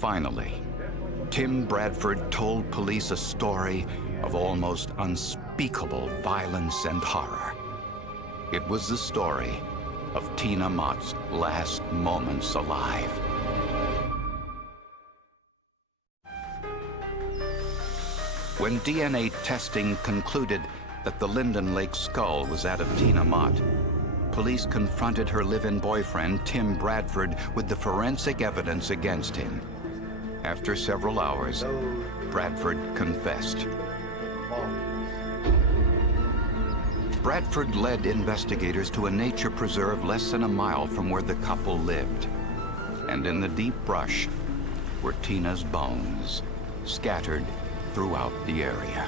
Finally, Tim Bradford told police a story of almost unspeakable violence and horror. It was the story of Tina Mott's last moments alive. When DNA testing concluded that the Linden Lake skull was that of Tina Mott, police confronted her live-in boyfriend, Tim Bradford, with the forensic evidence against him. After several hours, Bradford confessed. Bradford led investigators to a nature preserve less than a mile from where the couple lived. And in the deep brush were Tina's bones, scattered throughout the area.